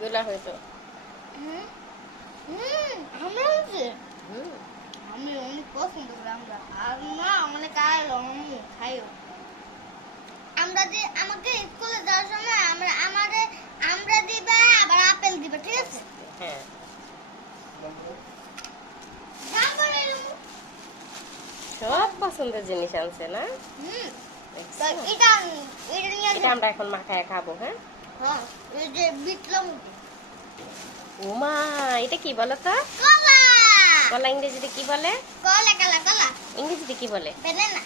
দুলা হয়তো হুম হুম আমরা হচ্ছে আমি অনেক পছন্দ করি আমরা। আর না অনেক আলো আমি খাইও? আমরা যে আমাকে স্কুলে যাওয়ার সময় আমরা আমাদের আমরা দিবে আবার আপেল দিবে ঠিক আছে? হ্যাঁ। সব পছন্দের জিনিস আনছে না? হুম। এটা আমরা এখন মাখায় খাব হ্যাঁ? হ্যাঁ এই যে বিটলং উমা এটা কি বলো তো কলা ইংরেজিতে কি বলে? কলা কলা কলা। ইংরেজিতে কি বলে? বেনানা।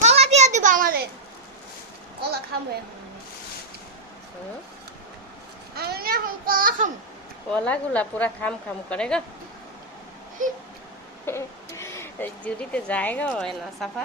কলা দিয়ে দিব আমাদের। কলা এখন আমি। এখন কলা খাব কলাগুলা পুরা খাম খাম করে গো। জুড়িতে জায়গা হয় না সাফা।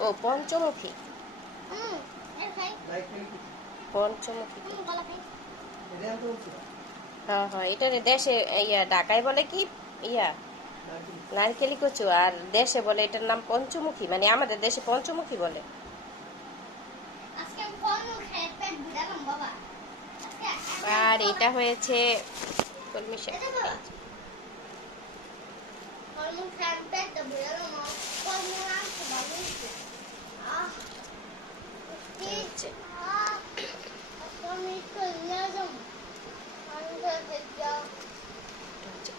ও পঞ্চমুখী। খাই পঞ্চমুখী। হ্যাঁ হ্যাঁ এটা দেশে ইয়া ঢাকায় বলে কি? ইয়া নারকেলি কচু। আর দেশে বলে এটার নাম পঞ্চমুখী মানে আমাদের দেশে পঞ্চমুখী বলে। আর এটা হয়েছে কলমি শাক।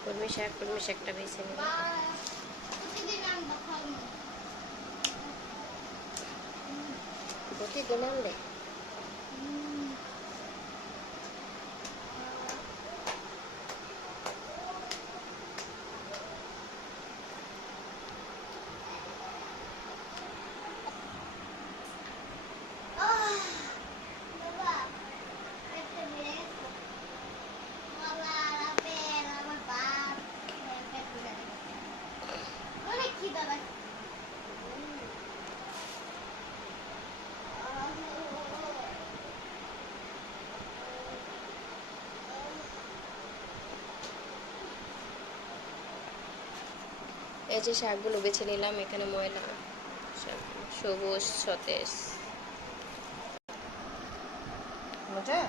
কলমি শাক কলমি শাকটা বেছে নেব প্রতিদিন আনব এই যে শাকগুলো বেছে নিলাম এখানে ময়লা সবুজ সতেজ। মজা